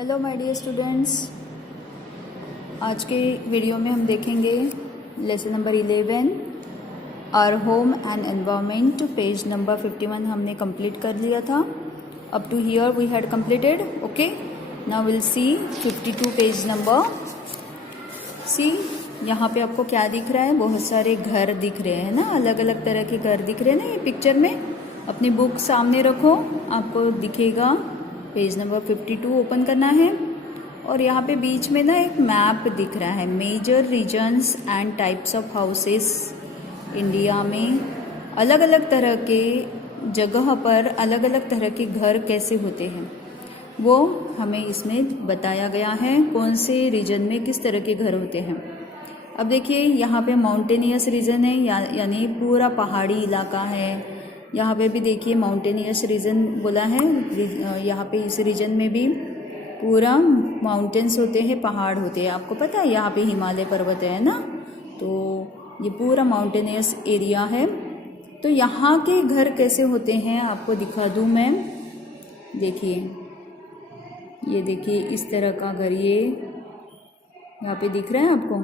Hello my dear students, आज के video में हम देखेंगे lesson number 11 our home and environment. Page number 51 हमने कंप्लीट कर लिया था। Up to here we had completed. Okay, now will see 52 page number. See, यहाँ पे आपको क्या दिख रहा है? बहुत सारे घर दिख रहे हैं ना, अलग अलग तरह के घर दिख रहे हैं ना ये पिक्चर में। अपनी बुक सामने रखो, आपको दिखेगा। पेज नंबर 52 ओपन करना है और यहाँ पे बीच में ना एक मैप दिख रहा है, major regions and types of houses India में। अलग अलग तरह के जगह पर अलग अलग तरह के घर कैसे होते हैं वो हमें इसमें बताया गया है, कौन से रीजन में किस तरह के घर होते हैं। अब देखिए यहाँ पे माउंटेनियस रीजन है, यानी पूरा पहाड़ी इलाका है। यहाँ पे भी देखिए माउंटेनियस रीजन बोला है। यहाँ पे इस रीजन में भी पूरा माउंटेन्स होते हैं, पहाड़ होते हैं। आपको पता है यहाँ पे हिमालय पर्वत है ना, तो ये पूरा माउंटेनियस एरिया है। तो यहाँ के घर कैसे होते हैं आपको दिखा दूँ मैं। देखिए, ये देखिए इस तरह का घर ये यहाँ पे दिख रहा है आपको।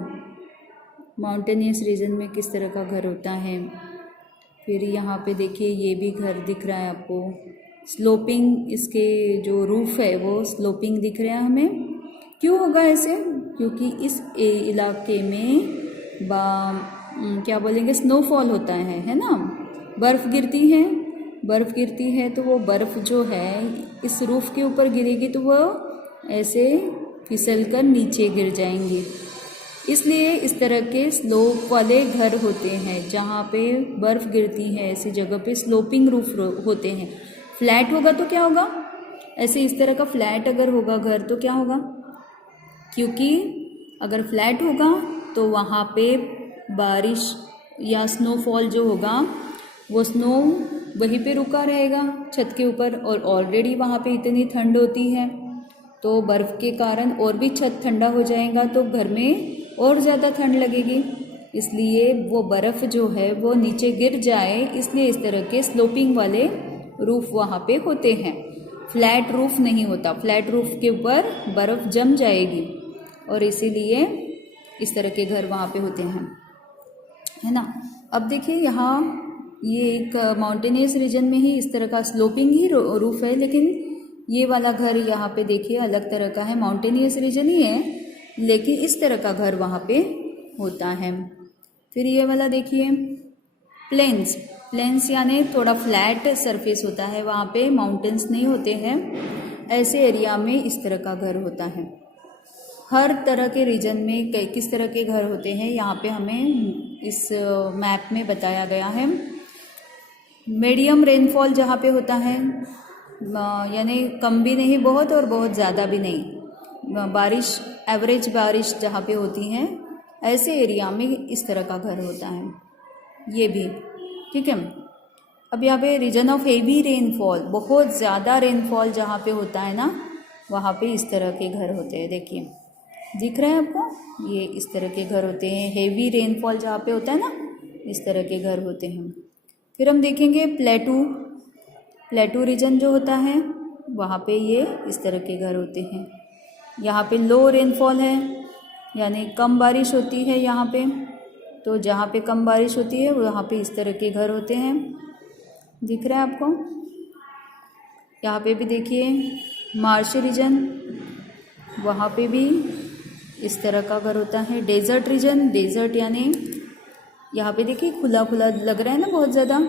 माउंटेनियस रीजन में किस तरह का घर होता है। फिर यहाँ पे देखिए ये भी घर दिख रहा है आपको। स्लोपिंग, इसके जो रूफ है वो स्लोपिंग दिख रहा है हमें। क्यों होगा ऐसे? क्योंकि इस इलाके में क्या बोलेंगे, स्नोफॉल होता है ना। बर्फ़ गिरती है, बर्फ़ गिरती है तो वो बर्फ़ जो है इस रूफ के ऊपर गिरेगी तो वो ऐसे फिसल कर नीचे गिर जाएंगे। इसलिए इस तरह के स्लोप वाले घर होते हैं जहाँ पे बर्फ़ गिरती है। ऐसी जगह पे स्लोपिंग रूफ होते हैं। फ्लैट होगा तो क्या होगा? ऐसे इस तरह का फ्लैट अगर होगा घर तो क्या होगा? क्योंकि अगर फ्लैट होगा तो वहाँ पे बारिश या स्नोफॉल जो होगा वो स्नो वहीं पे रुका रहेगा छत के ऊपर, और ऑलरेडी वहाँ पे इतनी ठंड होती है तो बर्फ़ के कारण और भी छत ठंडा हो जाएगा तो घर में और ज़्यादा ठंड लगेगी। इसलिए वो बर्फ़ जो है वो नीचे गिर जाए, इसलिए इस तरह के स्लोपिंग वाले रूफ़ वहाँ पे होते हैं। फ्लैट रूफ़ नहीं होता, फ्लैट रूफ़ के ऊपर बर्फ़ जम जाएगी और इसीलिए इस तरह के घर वहाँ पे होते हैं, है ना। अब देखिए यहाँ ये एक माउंटेनियस रीजन में ही इस तरह का स्लोपिंग ही रूफ़ है, लेकिन ये वाला घर यहाँ पे देखिए अलग तरह का है। माउंटेनियस रीजन ही है लेकिन इस तरह का घर वहाँ पे होता है। फिर ये वाला देखिए प्लेन्स, प्लेन्स यानी थोड़ा फ्लैट सरफेस होता है, वहाँ पे माउंटेन्स नहीं होते हैं। ऐसे एरिया में इस तरह का घर होता है। हर तरह के रीजन में किस तरह के घर होते हैं यहाँ पे हमें इस मैप में बताया गया है। मीडियम रेनफॉल जहाँ पे होता है, यानी कम भी नहीं बहुत और बहुत ज़्यादा भी नहीं, बारिश एवरेज बारिश जहाँ पे होती है ऐसे एरिया में इस तरह का घर होता है। ये भी ठीक है। अब यहाँ पे रीजन ऑफ हेवी रेनफॉल, बहुत ज़्यादा रेनफॉल जहाँ पे होता है ना वहाँ पे इस तरह के घर होते हैं। देखिए दिख रहा है आपको, ये इस तरह के घर होते हैं। हेवी रेनफॉल जहाँ पे होता है ना इस तरह के घर होते हैं। फिर हम देखेंगे प्लेटू रीजन जो होता है वहाँ पे ये इस तरह के घर होते हैं। यहाँ पे लो रेनफॉल है, यानी कम बारिश होती है यहाँ पे, तो जहाँ पे कम बारिश होती है वहाँ पे इस तरह के घर होते हैं। दिख रहा है आपको? यहाँ पे भी देखिए मार्श रीजन, वहाँ पे भी इस तरह का घर होता है। डेजर्ट रीजन, डेजर्ट यानी यहाँ पे देखिए खुला खुला लग रहा है ना बहुत ज़्यादा,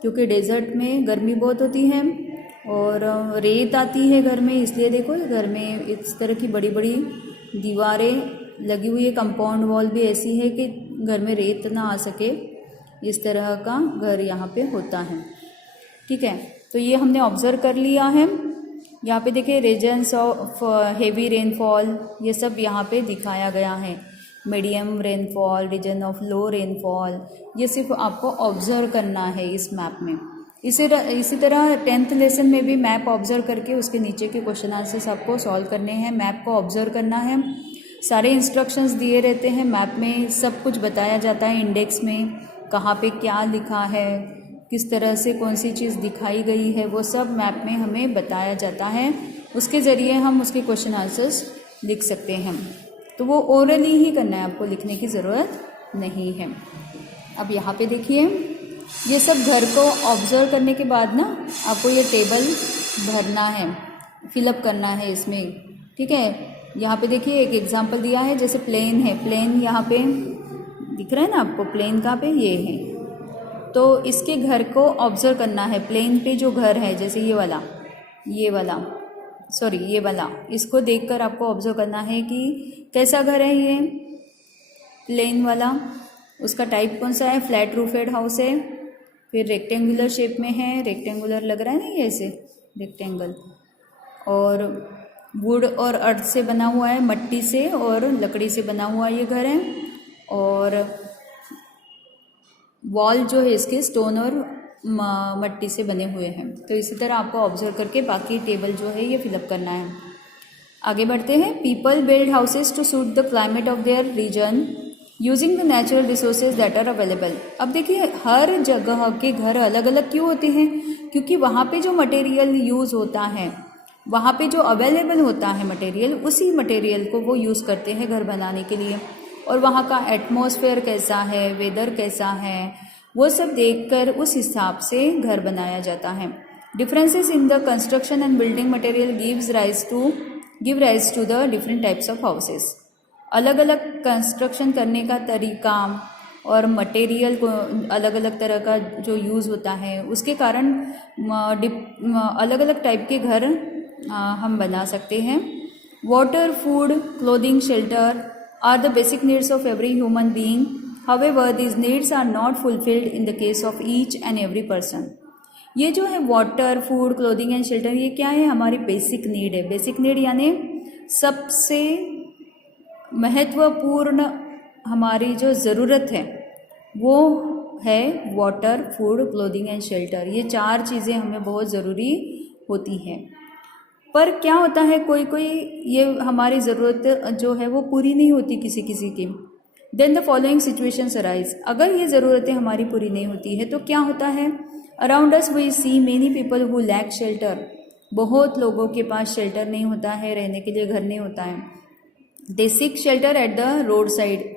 क्योंकि डेजर्ट में गर्मी बहुत होती है और रेत आती है घर में, इसलिए देखो घर में इस तरह की बड़ी बड़ी दीवारें लगी हुई है। कंपाउंड वॉल भी ऐसी है कि घर में रेत ना आ सके, इस तरह का घर यहाँ पे होता है। ठीक है, तो ये हमने ऑब्ज़र्व कर लिया है। यहाँ पे देखिए रीजन्स ऑफ हेवी रेनफॉल ये सब यहाँ पे दिखाया गया है। Medium rainfall, region of low rainfall, ये सिर्फ आपको ऑब्ज़र्व करना है इस मैप में। इसी तरह 10th लेसन में भी मैप ऑब्ज़र्व करके उसके नीचे के क्वेश्चन आंसर्स आपको सॉल्व करने हैं। मैप को ऑब्ज़र्व करना है, सारे इंस्ट्रक्शंस दिए रहते हैं मैप में, सब कुछ बताया जाता है इंडेक्स में, कहाँ पे क्या लिखा है, किस तरह से कौन सी चीज़ दिखाई गई है, वो सब मैप में हमें बताया जाता है। उसके ज़रिए हम उसके क्वेश्चन आंसर्स लिख सकते हैं। तो वो ओरली ही करना है, आपको लिखने की ज़रूरत नहीं है। अब यहाँ पे देखिए, ये सब घर को ऑब्जर्व करने के बाद ना आपको ये टेबल भरना है, फिलअप करना है इसमें, ठीक है। यहाँ पे देखिए एक एग्जांपल दिया है, जैसे प्लेन है, प्लेन यहाँ पे दिख रहा है ना आपको, प्लेन कहाँ पे, ये है। तो इसके घर को ऑब्जर्व करना है, प्लेन पे जो घर है, जैसे ये वाला, ये वाला, इसको देखकर आपको ऑब्जर्व करना है कि कैसा घर है ये प्लेन वाला, उसका टाइप कौन सा है, फ्लैट रूफेड हाउस है, फिर रेक्टेंगुलर शेप में है, रेक्टेंगुलर लग रहा है ना ये ऐसे रेक्टेंगल, और वुड और अर्थ से बना हुआ है, मट्टी से और लकड़ी से बना हुआ ये घर है, और वॉल जो है इसके स्टोन और मट्टी से बने हुए हैं। तो इसी तरह आपको ऑब्जर्व करके बाकी टेबल जो है ये फिलअप करना है। आगे बढ़ते हैं। People build houses to suit the climate of their region using the natural resources that are available. अब देखिए हर जगह के घर अलग अलग क्यों होते हैं, क्योंकि वहाँ पे जो मटेरियल यूज़ होता है, वहाँ पे जो अवेलेबल होता है मटेरियल, उसी मटेरियल को वो यूज़ करते हैं घर बनाने के लिए। और वहाँ का एटमॉस्फेयर कैसा है, वेदर कैसा है, वो सब देखकर उस हिसाब से घर बनाया जाता है। Differences in the construction and building material give rise to the different types of houses. अलग अलग कंस्ट्रक्शन करने का तरीका और मटेरियल को अलग अलग तरह का जो यूज़ होता है, उसके कारण अलग अलग टाइप के घर हम बना सकते हैं। Water, food, clothing, shelter are the basic needs of every human being. However, these needs are not fulfilled in the case of each and every person. ये जो है water, food, clothing and shelter, ये क्या है, हमारी basic need है। Basic need यानी सबसे महत्वपूर्ण हमारी जो ज़रूरत है वो है water, food, clothing and shelter. ये चार चीज़ें हमें बहुत ज़रूरी होती हैं। पर क्या होता है, कोई कोई ये हमारी ज़रूरत जो है वो पूरी नहीं होती किसी किसी की। Then the following situations arise. अगर ये ज़रूरतें हमारी पूरी नहीं होती है तो क्या होता है, around us we see many people who lack shelter. बहुत लोगों के पास शेल्टर नहीं होता है, रहने के लिए घर नहीं होता है। They seek shelter at the road side.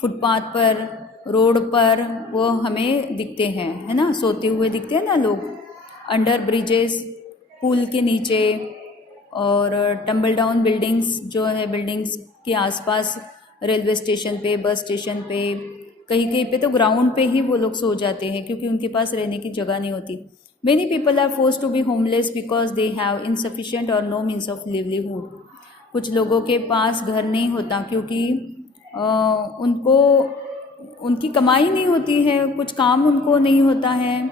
Footpath पर, रोड पर वो हमें दिखते हैं, है ना, सोते हुए दिखते हैं ना लोग, अंडर ब्रिजेस, पुल के नीचे, और टम्बल डाउन बिल्डिंग्स जो है, बिल्डिंग्स के आसपास, रेलवे स्टेशन पे, बस स्टेशन पे, कहीं कहीं पे तो ग्राउंड पे ही वो लोग सो जाते हैं क्योंकि उनके पास रहने की जगह नहीं होती। Many people are forced to be homeless because they have insufficient और नो मीन्स ऑफ लिवलीहुड। कुछ लोगों के पास घर नहीं होता क्योंकि उनको उनकी कमाई नहीं होती है, कुछ काम उनको नहीं होता है,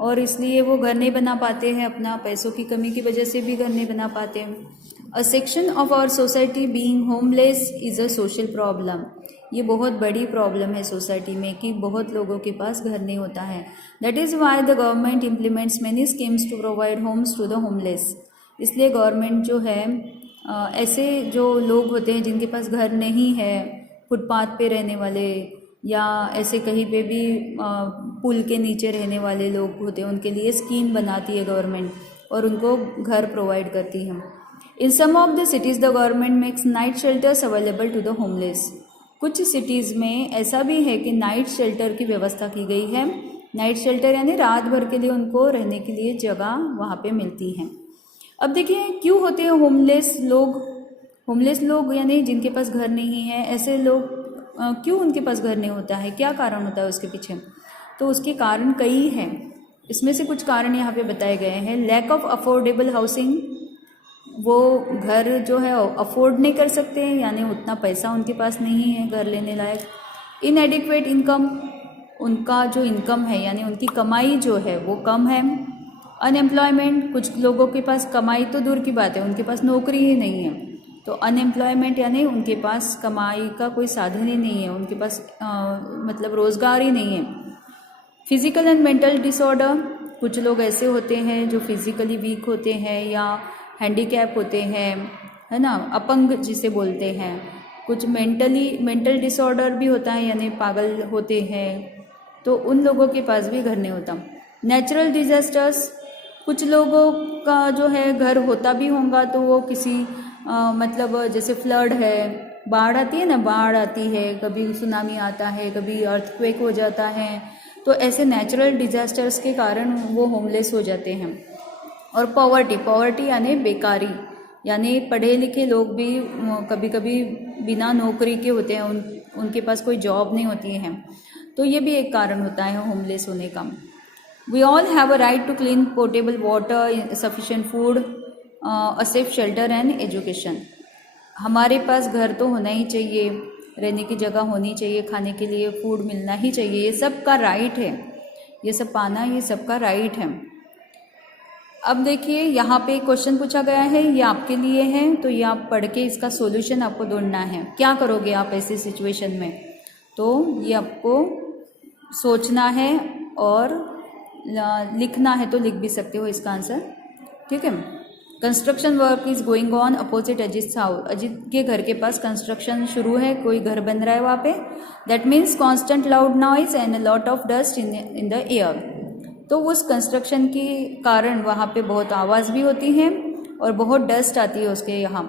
और इसलिए वो घर नहीं बना पाते हैं, अपना पैसों की कमी की वजह से भी घर नहीं बना पाते हैं। A section of our society being homeless is a social problem. ये बहुत बड़ी प्रॉब्लम है सोसाइटी में कि बहुत लोगों के पास घर नहीं होता है। That is why the government implements many schemes to provide homes to the homeless. इसलिए गवर्नमेंट जो है ऐसे जो लोग होते हैं जिनके पास घर नहीं है, फुटपाथ पे रहने वाले या ऐसे कहीं पे भी पुल के नीचे रहने वाले लोग होते हैं, उनके लिए स्कीम बनाती है गवर्नमेंट और उनको घर प्रोवाइड करती है। In some of the cities the government makes night shelters available to the homeless. कुछ सिटीज़ में ऐसा भी है कि नाइट शेल्टर की व्यवस्था की गई है। नाइट शेल्टर यानी रात भर के लिए उनको रहने के लिए जगह वहाँ पे मिलती है। अब देखिए क्यों होते हैं होमलेस लोग। होमलेस लोग यानी जिनके पास घर नहीं है, ऐसे लोग क्यों उनके पास घर नहीं होता है, क्या कारण होता है उसके पीछे। तो उसके कारण कई हैं, इसमें से कुछ कारण यहाँ पे बताए गए हैं। लैक ऑफ अफोर्डेबल हाउसिंग, वो घर जो है अफोर्ड नहीं कर सकते हैं, यानी उतना पैसा उनके पास नहीं है घर लेने लायक। इनएडिक्वेट इनकम, उनका जो इनकम है यानी उनकी कमाई जो है वो कम है। अनएम्प्लॉयमेंट, कुछ लोगों के पास कमाई तो दूर की बात है, उनके पास नौकरी ही नहीं है। तो अनएम्प्लॉयमेंट यानी उनके पास कमाई का कोई साधन ही नहीं है, उनके पास मतलब रोज़गार ही नहीं है। फिजिकल एंड मेंटल डिसऑर्डर, कुछ लोग ऐसे होते हैं जो फिजिकली वीक होते हैं या हैंडीकैप होते हैं, है ना, अपंग जिसे बोलते हैं। कुछ मेंटल डिसऑर्डर भी होता है यानी पागल होते हैं, तो उन लोगों के पास भी घर नहीं होता। नेचुरल डिजास्टर्स, कुछ लोगों का जो है घर होता भी होगा तो वो किसी मतलब जैसे फ्लड है, बाढ़ आती है ना, बाढ़ आती है, कभी सुनामी आता है, कभी अर्थक्वेक हो जाता है, तो ऐसे नेचुरल डिजास्टर्स के कारण वो होमलेस हो जाते हैं। और पॉवर्टी यानी बेकारी, यानी पढ़े लिखे लोग भी कभी कभी बिना नौकरी के होते हैं, उनके पास कोई जॉब नहीं होती है, तो ये भी एक कारण होता है होमलेस होने का। We all have a right to clean portable water, sufficient food, a safe shelter and education. हमारे पास घर तो होना ही चाहिए, रहने की जगह होनी चाहिए, खाने के लिए फूड मिलना ही चाहिए, ये सबका राइट है, ये सब पाना ये सबका राइट है। अब देखिए यहाँ पे क्वेश्चन पूछा गया है, ये आपके लिए है, तो ये आप पढ़ के इसका सॉल्यूशन आपको ढूंढना है। क्या करोगे आप ऐसी सिचुएशन में, तो ये आपको सोचना है और लिखना है, तो लिख भी सकते हो इसका आंसर, ठीक है। Construction work is going on opposite Ajit house. Ajit के घर के पास कंस्ट्रक्शन शुरू है, कोई घर बन रहा है वहाँ पे। That means constant loud noise and lot of dust in the air. तो उस कंस्ट्रक्शन के कारण वहाँ पे बहुत आवाज़ भी होती है और बहुत डस्ट आती है उसके यहाँ।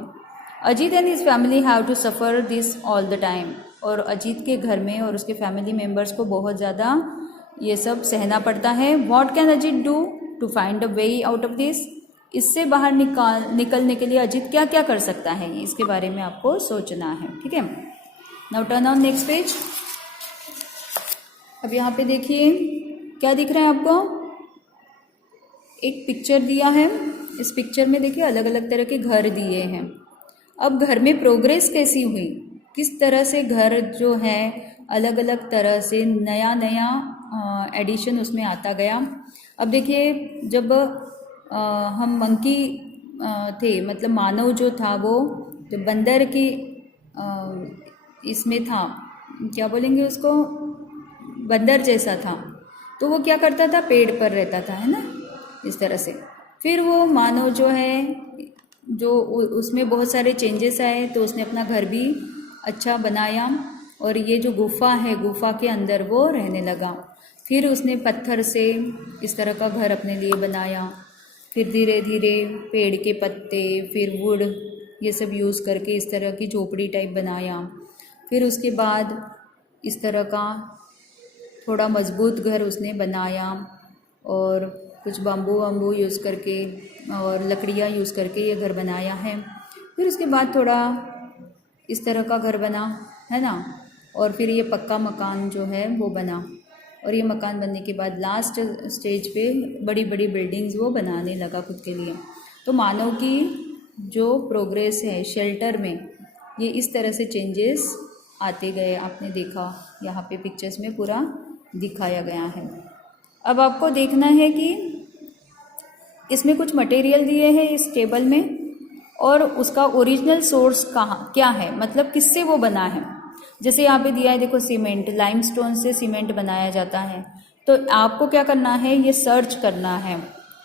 Ajit and his family have to suffer this all the time. और अजीत के घर में और उसके फैमिली मेम्बर्स को बहुत ज़्यादा ये सब सहना पड़ता है। What can Ajit do to find a way out of this. इससे बाहर निकलने के लिए अजीत क्या क्या कर सकता है, इसके बारे में आपको सोचना है, ठीक है। Now turn on next page. अब यहाँ पे देखिए क्या दिख रहा है आपको, एक पिक्चर दिया है। इस पिक्चर में देखिए अलग अलग तरह के घर दिए हैं। अब घर में प्रोग्रेस कैसी हुई, किस तरह से घर जो है अलग अलग तरह से नया नया एडिशन उसमें आता गया। अब देखिए जब हम मंकी थे, मतलब मानव जो था वो जो बंदर की इसमें था, क्या बोलेंगे उसको, बंदर जैसा था, तो वो क्या करता था, पेड़ पर रहता था, है ना, इस तरह से। फिर वो मानव जो है, जो उसमें बहुत सारे चेंजेस आए, तो उसने अपना घर भी अच्छा बनाया और ये जो गुफा है, गुफा के अंदर वो रहने लगा। फिर उसने पत्थर से इस तरह का घर अपने लिए बनाया। फिर धीरे धीरे पेड़ के पत्ते, फिर वुड, ये सब यूज़ करके इस तरह की झोपड़ी टाइप बनाया। फिर उसके बाद इस तरह का थोड़ा मजबूत घर उसने बनाया और कुछ बाम्बू वाम्बू यूज़ करके और लकड़ियाँ यूज़ करके ये घर बनाया है। फिर उसके बाद थोड़ा इस तरह का घर बना, है ना, और फिर ये पक्का मकान जो है वो बना। और ये मकान बनने के बाद लास्ट स्टेज पे बड़ी बड़ी बिल्डिंग्स वो बनाने लगा खुद के लिए। तो मानव की जो प्रोग्रेस है शेल्टर में, ये इस तरह से चेंजेस आते गए, आपने देखा यहाँ पे पिक्चर्स में पूरा दिखाया गया है। अब आपको देखना है कि इसमें कुछ मटेरियल दिए हैं इस टेबल में और उसका ओरिजिनल सोर्स कहाँ क्या है, मतलब किससे वो बना है। जैसे यहाँ पे दिया है देखो, सीमेंट, लाइमस्टोन से सीमेंट बनाया जाता है। तो आपको क्या करना है, ये सर्च करना है,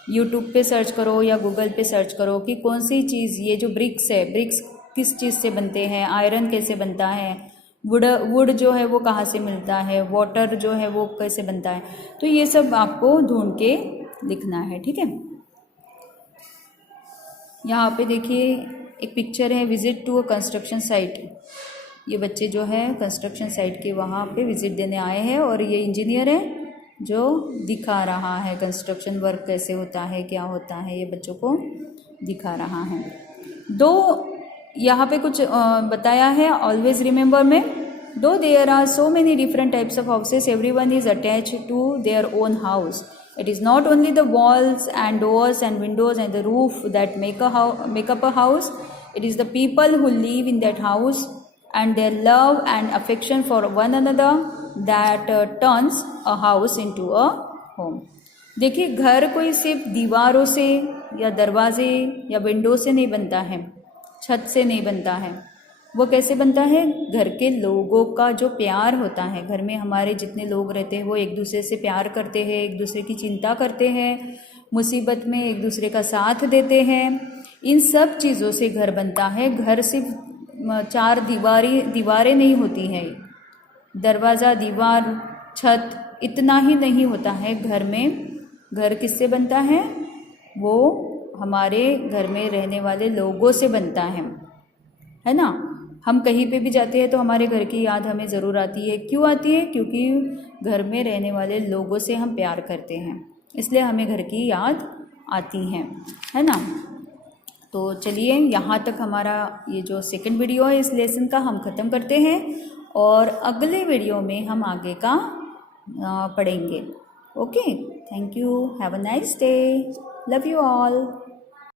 यूट्यूब पे सर्च करो या गूगल पे सर्च करो कि कौन सी चीज़, ये जो ब्रिक्स है, ब्रिक्स किस चीज़ से बनते हैं, आयरन कैसे बनता है, वुड जो है वो कहाँ से मिलता है, वाटर जो है वो कैसे बनता है। तो ये सब आपको ढूंढ के लिखना है, ठीक है। यहाँ पे देखिए एक पिक्चर है, visit to a construction site. ये बच्चे जो है कंस्ट्रक्शन साइट के वहाँ पे विजिट देने आए हैं और ये इंजीनियर है जो दिखा रहा है कंस्ट्रक्शन वर्क कैसे होता है, क्या होता है, ये बच्चों को दिखा रहा है। दो यहाँ पे कुछ बताया है, ऑलवेज रिमेंबर में, though there are so many different types of houses, everyone is attached to their own house. It is not only the walls and doors and windows and the roof that make up a house. It is the people who live in that house and their love and affection for one another that turns a house into a home. देखिए घर कोई सिर्फ दीवारों से या दरवाजे या window से नहीं बनता है, छत से नहीं बनता है। वो कैसे बनता है, घर के लोगों का जो प्यार होता है, घर में हमारे जितने लोग रहते हैं वो एक दूसरे से प्यार करते हैं, एक दूसरे की चिंता करते हैं, मुसीबत में एक दूसरे का साथ देते हैं। इन सब चीज़ों से घर बनता है। घर सिर्फ चार दीवारें नहीं होती हैं, दरवाज़ा, दीवार, छत, इतना ही नहीं होता है घर में। घर किससे बनता है, वो हमारे घर में रहने वाले लोगों से बनता है ना। हम कहीं पे भी जाते हैं तो हमारे घर की याद हमें ज़रूर आती है। क्यों आती है? क्योंकि घर में रहने वाले लोगों से हम प्यार करते हैं, इसलिए हमें घर की याद आती है ना। तो चलिए, यहाँ तक हमारा ये जो सेकंड वीडियो है इस लेसन का हम ख़त्म करते हैं, और अगले वीडियो में हम आगे का पढ़ेंगे। Okay, thank you, have a nice day, love you all.